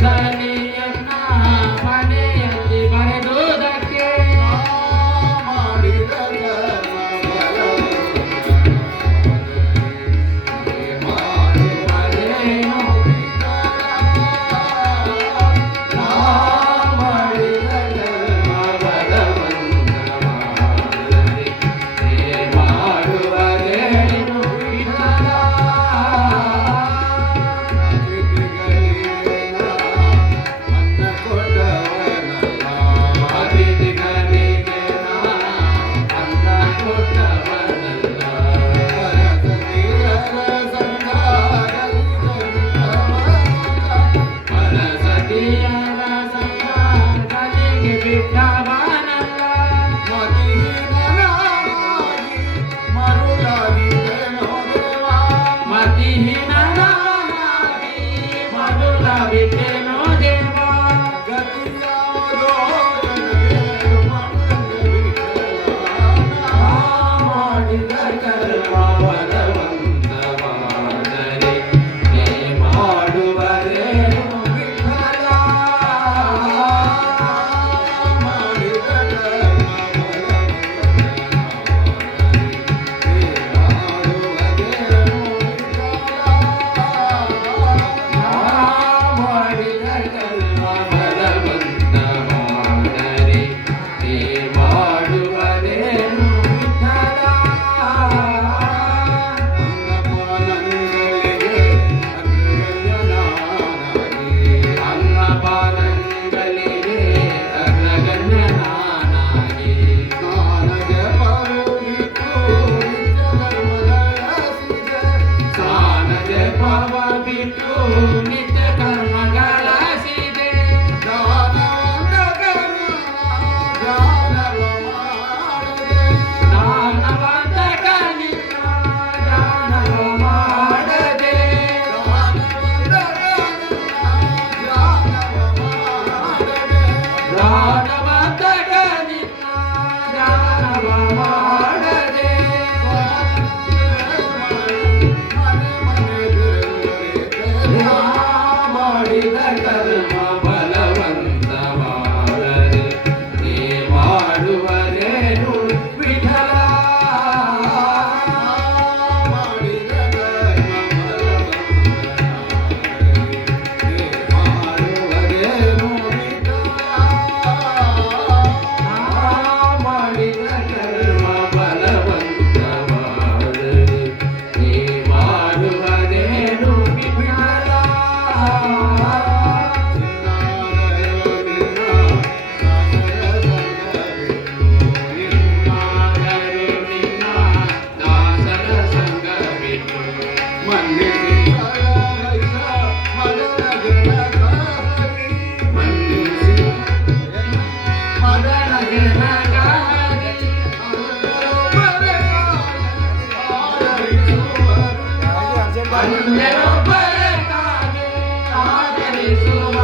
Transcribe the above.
ವಂದನೆಯನ್ನ ಮನೆಯಲ್ಲಿ ಬರೆದುದಕ್ಕೆ ಮಾಡಿದ ಕರ್ಮ ಮಾಡುವರೇನು ಮಾಡಿದ ಕರ್ಮ ಬಲವಂತ ಮಾಡುವರೇನು ವಿಠಲ ಅನ್ನ ಕೊಟ್ಟವನಲ್ಲ ಅತಿಥಿಗಳಿಗೆ ಅನ್ನ ಕೊಟ್ಟವನಲ್ಲ ಮನಸತಿಯರ ಸಂಗಾತಿಗೆ ಬಿಟ್ಟವನಲ್ಲ ಮತಿಹೀನನಾಗಿ ಮರುಳ ಬಿಟ್ಟೆನೋ ದೇವ ಮಾಡಿದ ಕರ್ಮ ಬಲವಂತವಾದರೆ ನೀ ಮಾಡುವರೇನು ವಿಠಲ ಮಾಡಿದ ಕರ್ಮ ಬಲವಂತವಾದರೆ ನೀ ಮಾಡುವರೇನು ವಿಠಲ ಅನ್ನಪಾನಗಳಿಗೆ ಅಗ್ರಗಣ್ಯನಾಗಿ ಸ್ನಾನದ ಪಾವ ಬಿಟ್ಟು ನಿತ್ಯ ಕರ್ಮಗಳಸಿದೆ ದಾನವಂತಕ ನಿನ್ನ ದಾನವ ಮಾಡದೆ ದಾನವಂತಕ ನಿನ್ನ ದಾನವ ಮಾಡದೆ ಮಾಡಿದ ಕರ್ಮ ಬಲವಂತವಾದರೆ ನೀ ಮಾಡುವರೇನು ವಿಠಲ ಮಾಡಿದ ಕರ್ಮ ಬಲವಂತವಾದರೆ ನೀ ಮಾಡುವರೇನು ವಿಠಲ ಇನ್ನಾದರೂ ನಿನ್ನ ದಾಸರ ಸಂಗ ಬಿಟ್ಟು ಮನ್ನಿಸಿ ಮದನಗೆ ನಗಾರಿ ಅನ್ಯರೊಬ್ಬರೇ ಕಾದು ಆದರಿಸುವ